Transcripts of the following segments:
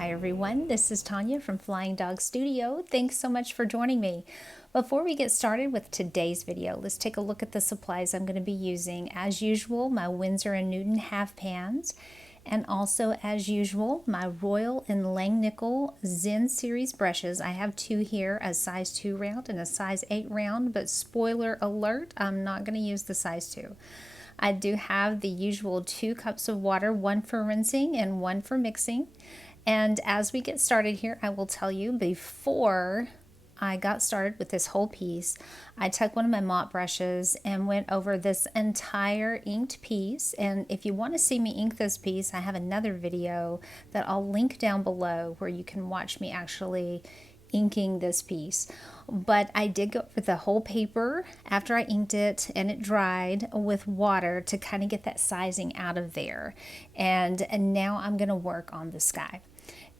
Hi everyone, this is Tanya from Flying Dog Studio. Thanks so much for joining me. Before we get started with today's video, let's take a look at the supplies I'm going to be using. As usual, my Winsor & Newton half pans, and also as usual, my Royal and Langnickel Zen series brushes. I have two here, a size 2 round and a size 8 round, but spoiler alert, I'm not going to use the size 2. I do have the usual 2 cups of water, one for rinsing and one for mixing. And as we get started here, I will tell you, before I got started with this whole piece, I took one of my mop brushes and went over this entire inked piece. And if you want to see me ink this piece, I have another video that I'll link down below where you can watch me actually inking this piece. But I did go over the whole paper after I inked it and it dried with water to kind of get that sizing out of there. And now I'm going to work on the sky.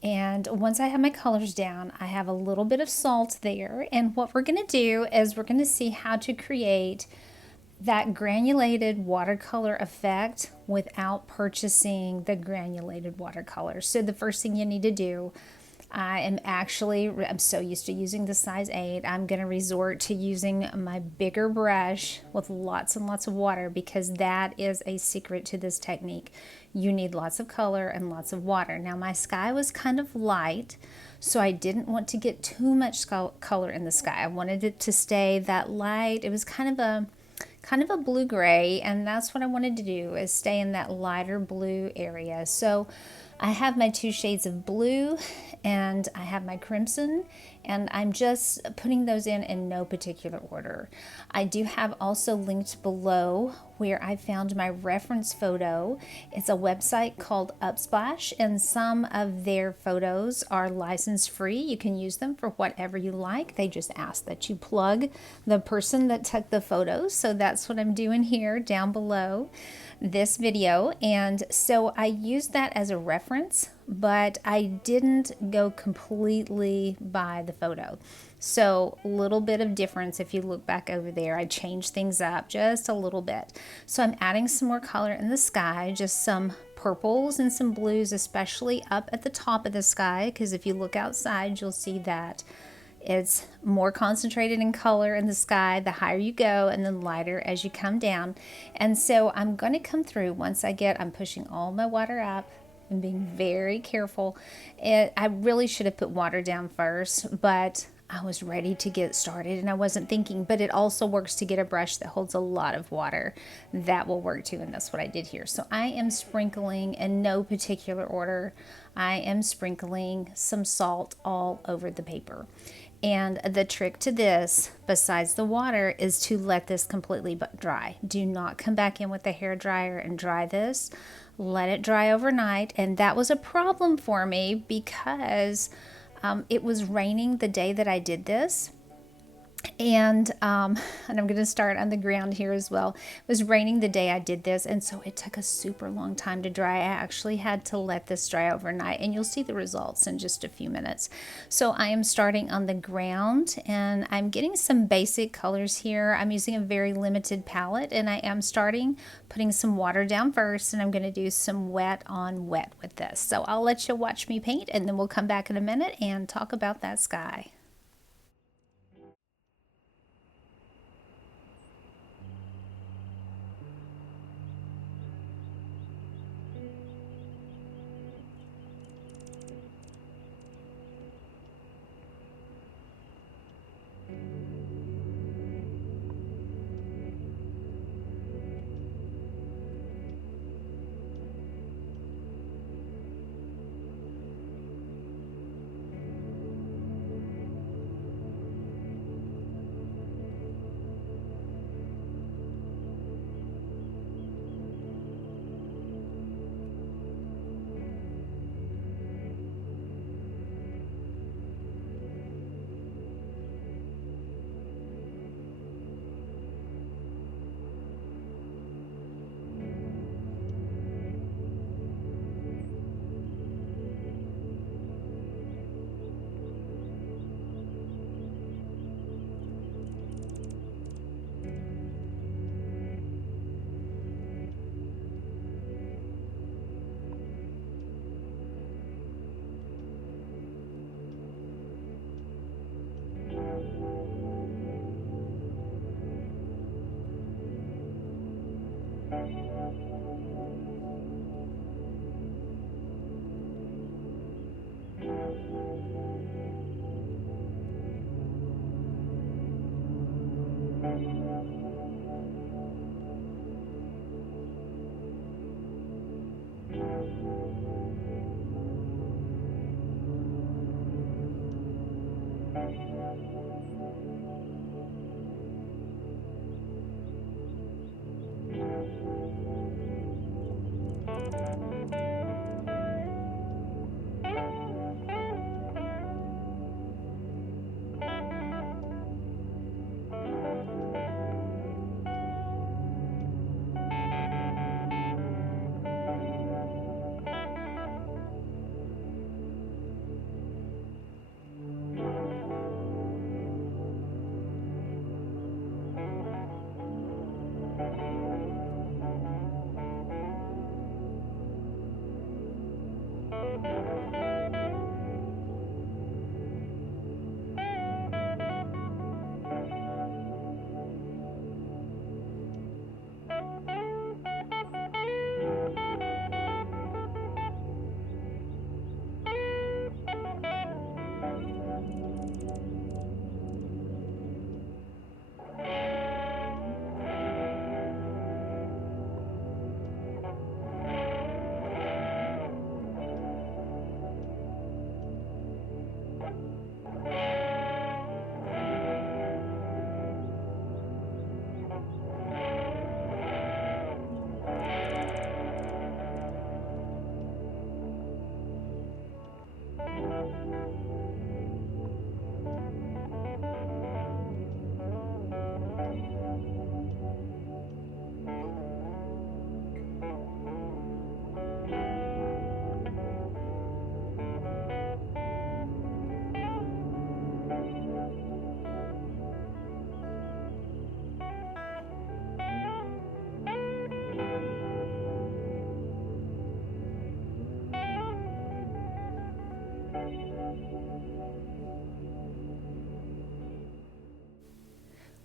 And once I have my colors down, I have a little bit of salt there. And what we're going to do is we're going to see how to create that granulated watercolor effect without purchasing the granulated watercolor. So the first thing you need to do, I'm so used to using the size 8, I'm going to resort to using my bigger brush with lots and lots of water, because that is a secret to this technique. You need lots of color and lots of water. Now my sky was kind of light, so I didn't want to get too much color in the sky. I wanted it to stay that light. It was kind of a blue-gray, and that's what I wanted to do, is stay in that lighter blue area. So I have my 2 shades of blue and I have my crimson, and I'm just putting those in no particular order. I do have also linked below where I found my reference photo. It's a website called Upsplash, and some of their photos are license free. You can use them for whatever you like. They just ask that you plug the person that took the photos. So that's what I'm doing here down below this video. And so I used that as a reference, but I didn't go completely by the photo. So a little bit of difference. If you look back over there, I changed things up just a little bit. So I'm adding some more color in the sky, just some purples and some blues, especially up at the top of the sky, because if you look outside, you'll see that it's more concentrated in color in the sky the higher you go, and then lighter as you come down. And so I'm going to come through once I'm pushing all my water up and being very careful. I really should have put water down first, but I was ready to get started and I wasn't thinking. But it also works to get a brush that holds a lot of water. That will work too, and that's what I did here. So I am sprinkling in no particular order. I am sprinkling some salt all over the paper. And the trick to this, besides the water, is to let this completely dry. Do not come back in with the hair dryer and dry this. Let it dry overnight. And that was a problem for me because it was raining the day that I did this. And I'm going to start on the ground here as well. It was raining the day I did this, and so it took a super long time to dry. I actually had to let this dry overnight, and you'll see the results in just a few minutes. So I am starting on the ground, and I'm getting some basic colors here. I'm using a very limited palette, and I am putting some water down first, and I'm going to do some wet on wet with this. So I'll let you watch me paint, and then we'll come back in a minute and talk about that sky.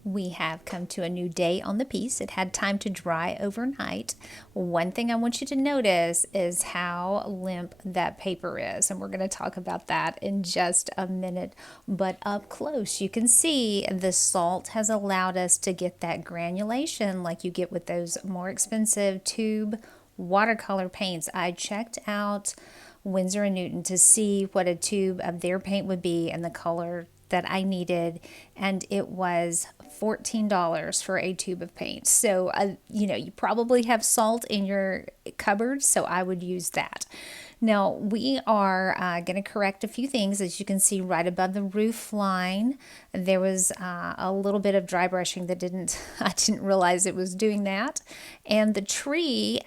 We have come to a new day on the piece. It had time to dry overnight. One thing I want you to notice is how limp that paper is, and we're going to talk about that in just a minute. But up close, you can see the salt has allowed us to get that granulation like you get with those more expensive tube watercolor paints. I checked out Winsor & Newton to see what a tube of their paint would be and the color that I needed, and it was $14 for a tube of paint. So you probably have salt in your cupboard, so I would use that. Now we are going to correct a few things. As you can see right above the roof line, there was a little bit of dry brushing that I didn't realize it was doing that. And the tree,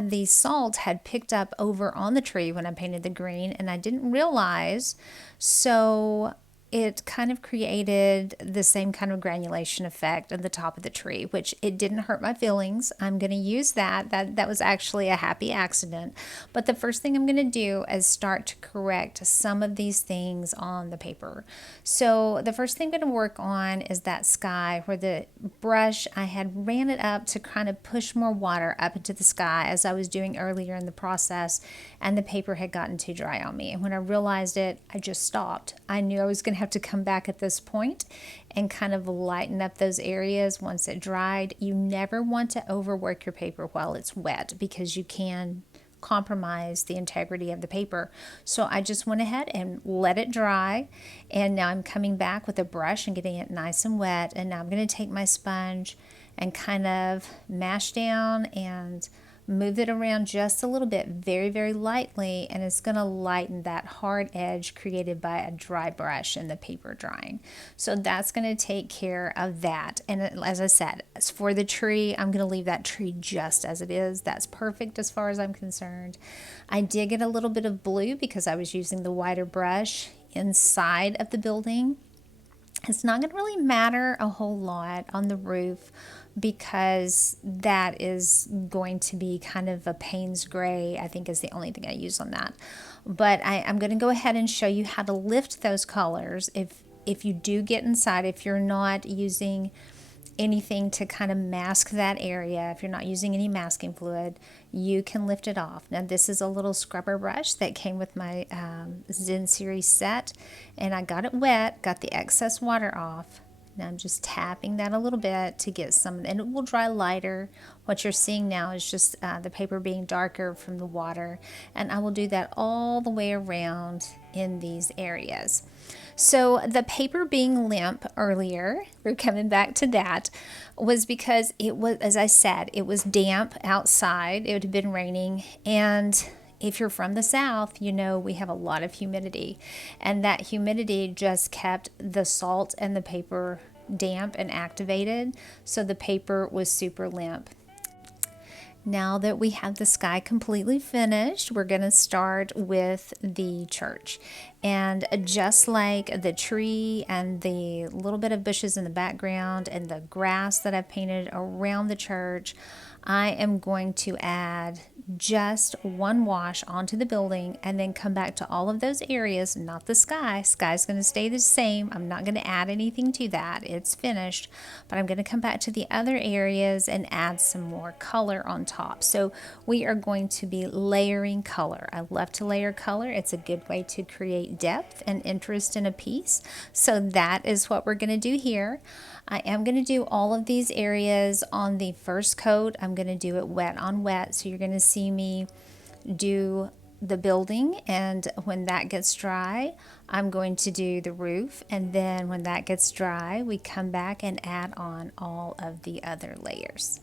the salt had picked up over on the tree when I painted the green, and I didn't realize, so it kind of created the same kind of granulation effect at the top of the tree, which it didn't hurt my feelings. I'm going to use that. That was actually a happy accident. But the first thing I'm going to do is start to correct some of these things on the paper. So the first thing I'm going to work on is that sky, where the brush, I had ran it up to kind of push more water up into the sky as I was doing earlier in the process, and the paper had gotten too dry on me. And when I realized it, I just stopped. I knew I was going to have to come back at this point and kind of lighten up those areas once it dried. You never want to overwork your paper while it's wet, because you can compromise the integrity of the paper. So I just went ahead and let it dry, and now I'm coming back with a brush and getting it nice and wet. And now I'm going to take my sponge and kind of mash down and move it around just a little bit, very, very lightly, and it's going to lighten that hard edge created by a dry brush and the paper drying. So that's going to take care of that. And as I said, as for the tree, I'm going to leave that tree just as it is. That's perfect as far as I'm concerned. I did get a little bit of blue because I was using the wider brush inside of the building. It's not going to really matter a whole lot on the roof, because that is going to be kind of a Payne's gray, I think, is the only thing I use on that. But I'm going to go ahead and show you how to lift those colors if you do get inside, if you're not using anything to kind of mask that area. If you're not using any masking fluid, you can lift it off. Now this is a little scrubber brush that came with my Zen series set, and I got it wet, got the excess water off. Now I'm just tapping that a little bit to get some, and it will dry lighter. What you're seeing now is just the paper being darker from the water, and I will do that all the way around in these areas. So the paper being limp earlier, we're coming back to that, was because it was, as I said, it was damp outside. It had been raining, and if you're from the South, you know we have a lot of humidity, and that humidity just kept the salt and the paper damp and activated, so the paper was super limp. Now that we have the sky completely finished, we're going to start with the church. And just like the tree and the little bit of bushes in the background and the grass that I've painted around the church, I am going to add just one wash onto the building and then come back to all of those areas, not the sky. Sky's going to stay the same. I'm not going to add anything to that. It's finished. But I'm going to come back to the other areas and add some more color on top. So we are going to be layering color. I love to layer color. It's a good way to create depth and interest in a piece. So that is what we're going to do here. I am going to do all of these areas on the first coat. I'm going to do it wet on wet. So you're going to see me do the building, and when that gets dry, I'm going to do the roof. And then when that gets dry, we come back and add on all of the other layers.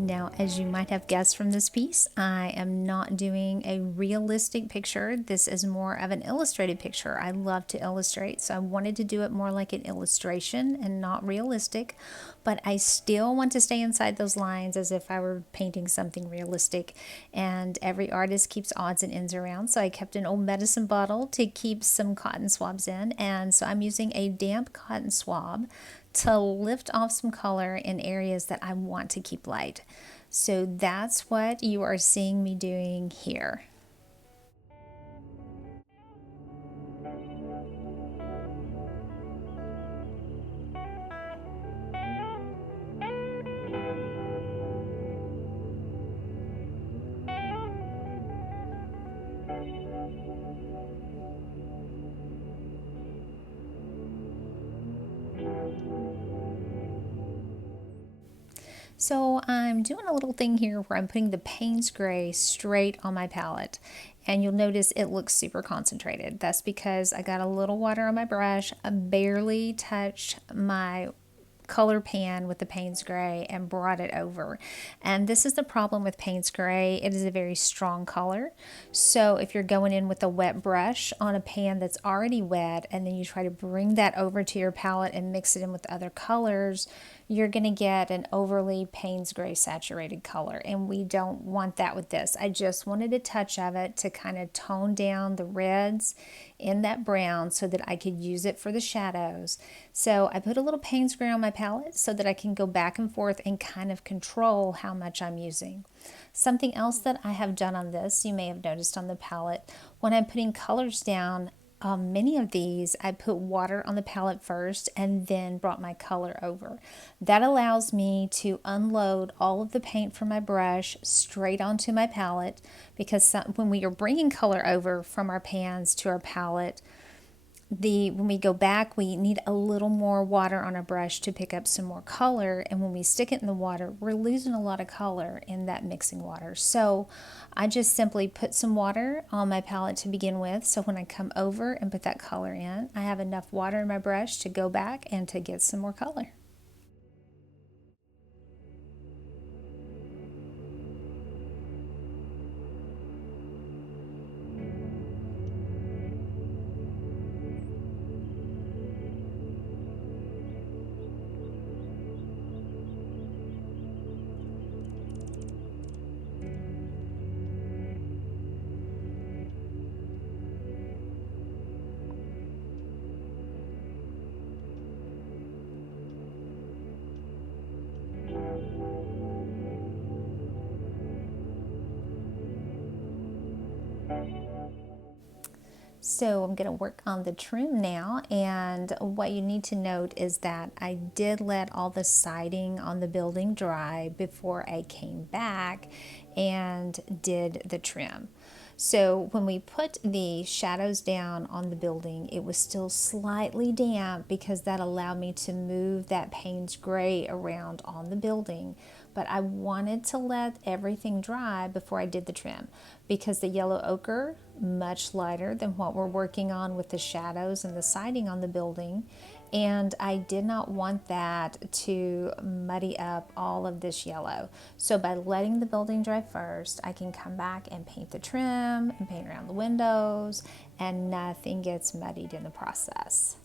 Now, as you might have guessed from this piece, I am not doing a realistic picture. This is more of an illustrated picture. I love to illustrate, so I wanted to do it more like an illustration and not realistic, but I still want to stay inside those lines as if I were painting something realistic. And every artist keeps odds and ends around, so I kept an old medicine bottle to keep some cotton swabs in, and so I'm using a damp cotton swab to lift off some color in areas that I want to keep light. So that's what you are seeing me doing here. So I'm doing a little thing here where I'm putting the Payne's Gray straight on my palette. And you'll notice it looks super concentrated. That's because I got a little water on my brush. I barely touched my color pan with the Payne's Gray and brought it over. And this is the problem with Payne's Gray. It is a very strong color. So if you're going in with a wet brush on a pan that's already wet and then you try to bring that over to your palette and mix it in with other colors, you're going to get an overly Payne's Gray saturated color, and we don't want that with this. I just wanted a touch of it to kind of tone down the reds in that brown so that I could use it for the shadows. So I put a little Payne's Gray on my palette so that I can go back and forth and kind of control how much I'm using. Something else that I have done on this, you may have noticed on the palette, when I'm putting colors down, many of these I put water on the palette first and then brought my color over. That allows me to unload all of the paint from my brush straight onto my palette, because when we are bringing color over from our pans to our palette, when we go back, we need a little more water on our brush to pick up some more color, and when we stick it in the water, we're losing a lot of color in that mixing water. So I just simply put some water on my palette to begin with, so when I come over and put that color in, I have enough water in my brush to go back and to get some more color. So I'm going to work on the trim now, and what you need to note is that I did let all the siding on the building dry before I came back and did the trim. So when we put the shadows down on the building, it was still slightly damp because that allowed me to move that Payne's Gray around on the building. But I wanted to let everything dry before I did the trim, because the yellow ochre, much lighter than what we're working on with the shadows and the siding on the building, and I did not want that to muddy up all of this yellow. So by letting the building dry first, I can come back and paint the trim and paint around the windows, and nothing gets muddied in the process.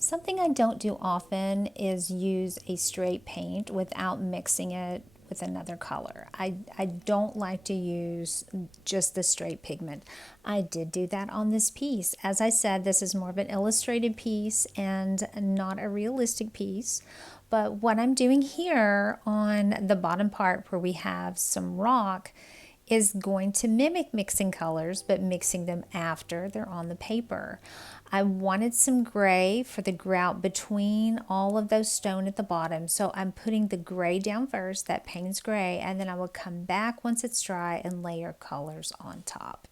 Something I don't do often is use a straight paint without mixing it with another color. I don't like to use just the straight pigment. I did do that on this piece. As I said, this is more of an illustrated piece and not a realistic piece. But what I'm doing here on the bottom part where we have some rock is going to mimic mixing colors, but mixing them after they're on the paper. I wanted some gray for the grout between all of those stone at the bottom, so I'm putting the gray down first, that Payne's gray, and then I will come back once it's dry and layer colors on top.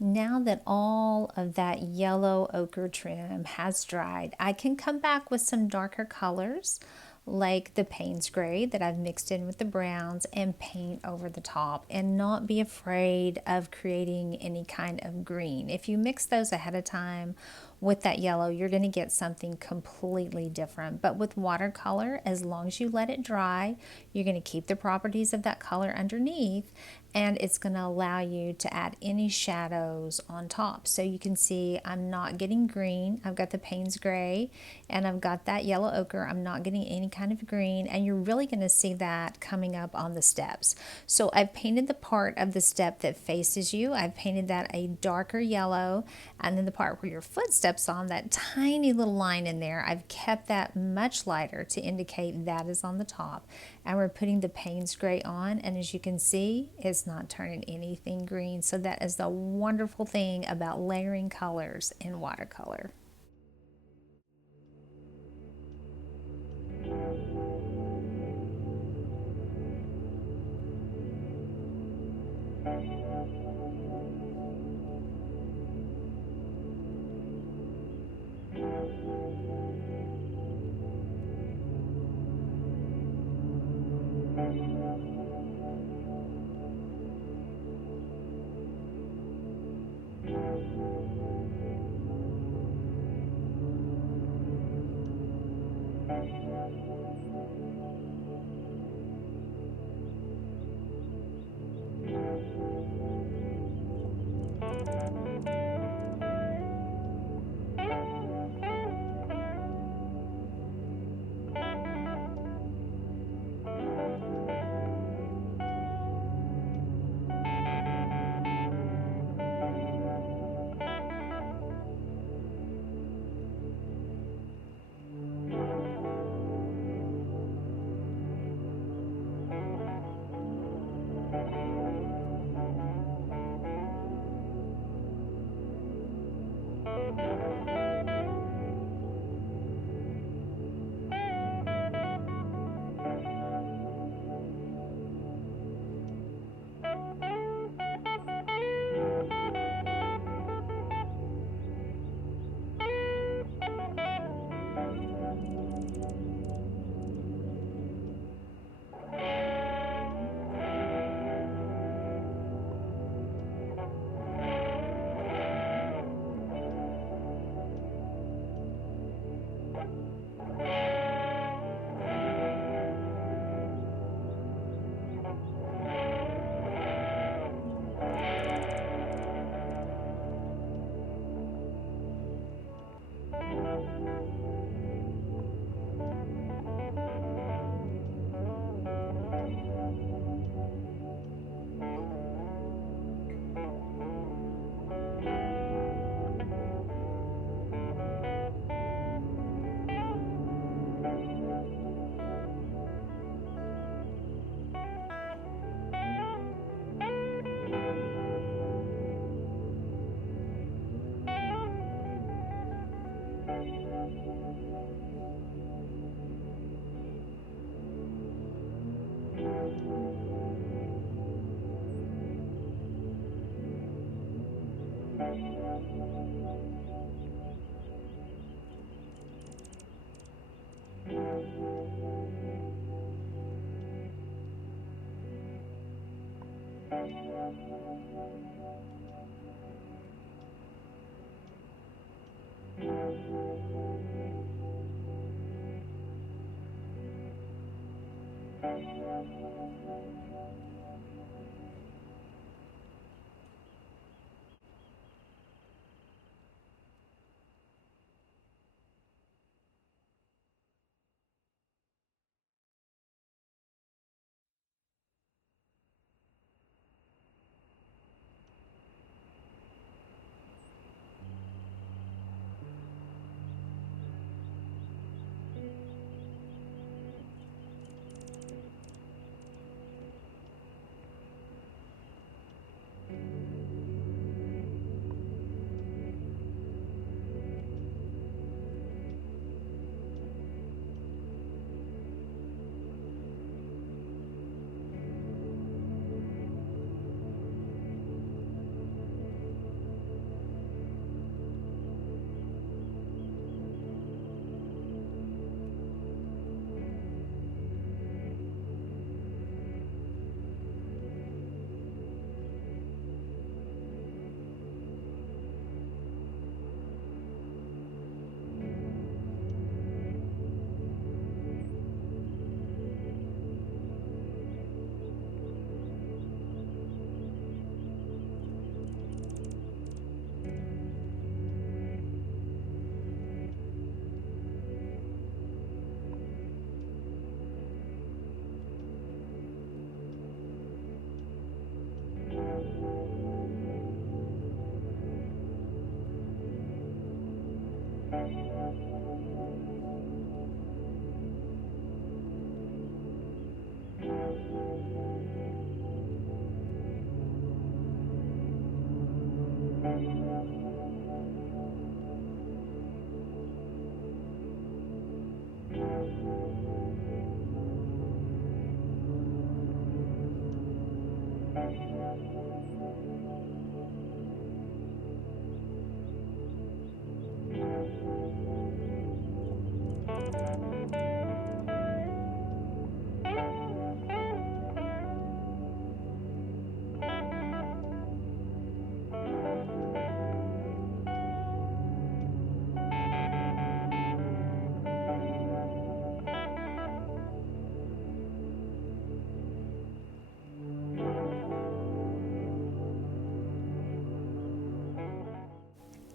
Now that all of that yellow ochre trim has dried, I can come back with some darker colors like the Payne's Gray that I've mixed in with the browns, and paint over the top, and not be afraid of creating any kind of green. If you mix those ahead of time with that yellow, you're going to get something completely different. But with watercolor, as long as you let it dry, you're going to keep the properties of that color underneath, and it's going to allow you to add any shadows on top. So you can see I'm not getting green. I've got the Payne's Gray and I've got that yellow ochre. I'm not getting any kind of green, and you're really going to see that coming up on the steps. So I've painted the part of the step that faces you. I've painted that a darker yellow, and then the part where your foot steps on, that tiny little line in there, I've kept that much lighter to indicate that is on the top. And we're putting the Payne's Gray on, and as you can see, it's not turning anything green. So that is the wonderful thing about layering colors in watercolor.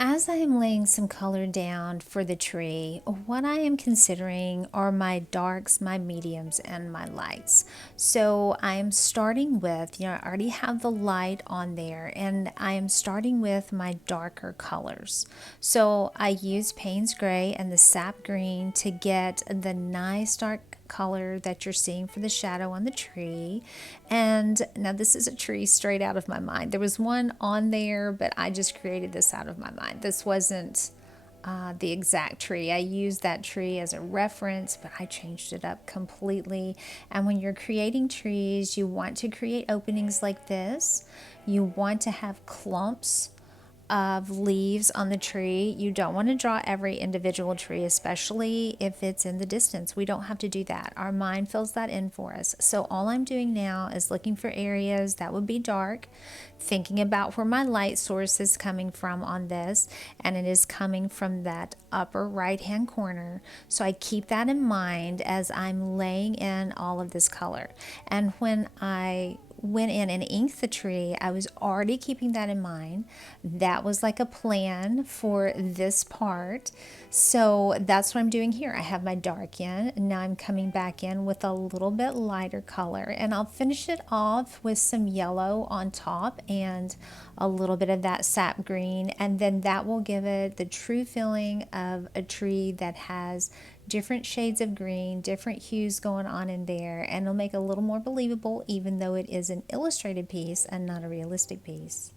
As I am laying some color down for the tree, what I am considering are my darks, my mediums, and my lights. So I am starting with, I already have the light on there, and I am starting with my darker colors. So I use Payne's Gray and the Sap Green to get the nice dark color that you're seeing for the shadow on the tree. And now this is a tree straight out of my mind. There was one on there, but I just created this out of my mind. This wasn't the exact tree. I used that tree as a reference, but I changed it up completely. And when you're creating trees, you want to create openings like this. You want to have clumps of leaves on the tree. You don't want to draw every individual tree, especially if it's in the distance. We don't have to do that. Our mind fills that in for us. So all I'm doing now is looking for areas that would be dark, thinking about where my light source is coming from on this, and it is coming from that upper right hand corner. So I keep that in mind as I'm laying in all of this color. And when I went in and inked the tree, I was already keeping that in mind. That was like a plan for this part. So that's what I'm doing here. I have my dark in, and now I'm coming back in with a little bit lighter color, and I'll finish it off with some yellow on top and a little bit of that sap green, and then that will give it the true feeling of a tree that has different shades of green, different hues going on in there, and it'll make it a little more believable, even though it is an illustrated piece and not a realistic piece.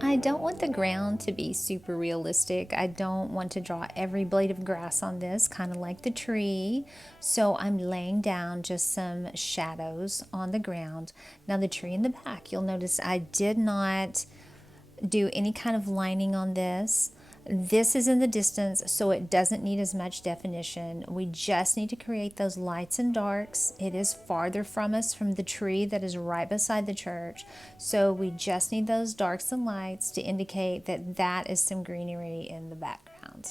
I don't want the ground to be super realistic. I don't want to draw every blade of grass on this, kind of like the tree. So I'm laying down just some shadows on the ground. Now the tree in the back, you'll notice I did not do any kind of lining on this. This is in the distance, so it doesn't need as much definition. We just need to create those lights and darks. It is farther from us from the tree that is right beside the church, so we just need those darks and lights to indicate that that is some greenery in the background.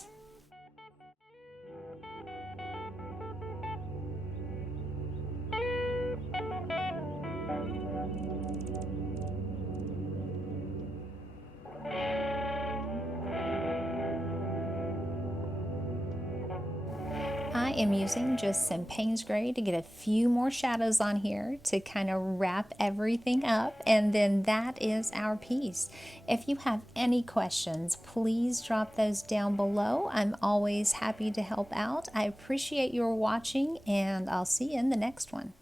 am using just some Payne's Gray to get a few more shadows on here to kind of wrap everything up, and then that is our piece. If you have any questions, please drop those down below. I'm always happy to help out. I appreciate your watching, and I'll see you in the next one.